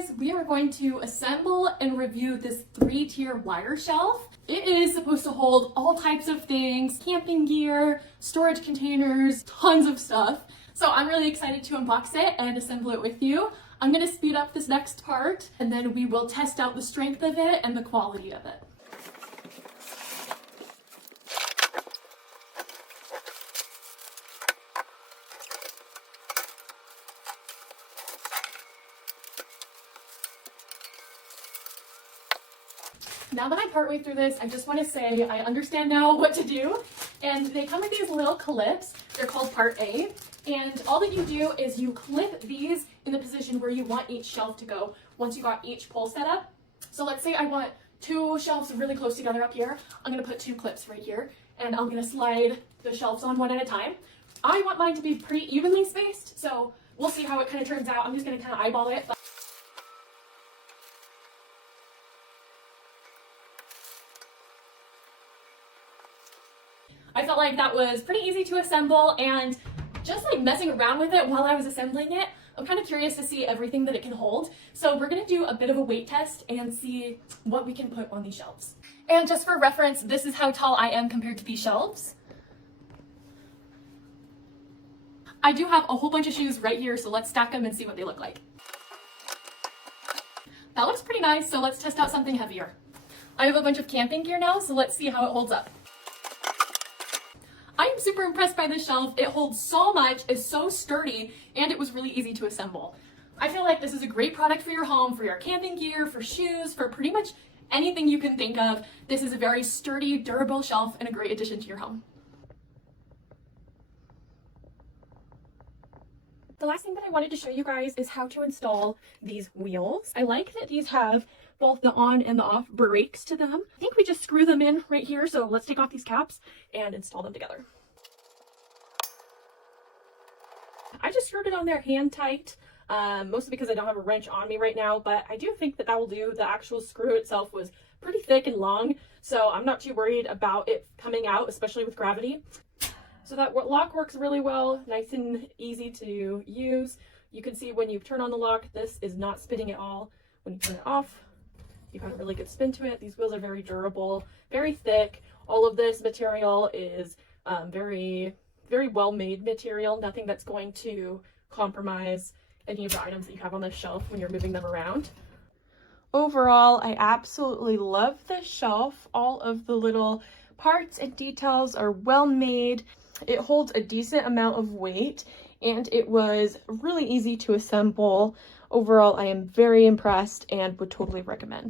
guys, we are going to assemble and review this 3-tier wire shelf. It is supposed to hold all types of things, camping gear, storage containers, tons of stuff. So I'm really excited to unbox it and assemble it with you. I'm going to speed up this next part and then we will test out the strength of it and the quality of it. Now that I'm partway through this, I just want to say I understand now what to do. And they come with these little clips. They're called Part A. And all that you do is you clip these in the position where you want each shelf to go once you got each pole set up. So let's say I want 2 shelves really close together up here. I'm going to put 2 clips right here. And I'm going to slide the shelves on one at a time. I want mine to be pretty evenly spaced. So we'll see how it kind of turns out. I'm just going to kind of eyeball it. I felt like that was pretty easy to assemble, and just like messing around with it while I was assembling it, I'm kind of curious to see everything that it can hold. So we're going to do a bit of a weight test and see what we can put on these shelves. And just for reference, this is how tall I am compared to these shelves. I do have a whole bunch of shoes right here, so let's stack them and see what they look like. That looks pretty nice, so let's test out something heavier. I have a bunch of camping gear now, so let's see how it holds up. I am super impressed by this shelf. It holds so much, it's so sturdy, and it was really easy to assemble. I feel like this is a great product for your home, for your camping gear, for shoes, for pretty much anything you can think of. This is a very sturdy, durable shelf and a great addition to your home. The last thing that I wanted to show you guys is how to install these wheels. I like that these have both the on and the off brakes to them. I think we just screw them in right here, so let's take off these caps and install them together. I just screwed it on there hand tight, mostly because I don't have a wrench on me right now, but I do think that that will do. The actual screw itself was pretty thick and long, so I'm not too worried about it coming out, especially with gravity. So that lock works really well, nice and easy to use. You can see when you turn on the lock, this is not spinning at all. When you turn it off, you have a really good spin to it. These wheels are very durable, very thick. All of this material is very well made material, nothing that's going to compromise any of the items that you have on the shelf when you're moving them around. Overall, I absolutely love this shelf. All of the little parts and details are well made. It holds a decent amount of weight and it was really easy to assemble. Overall, I am very impressed and would totally recommend.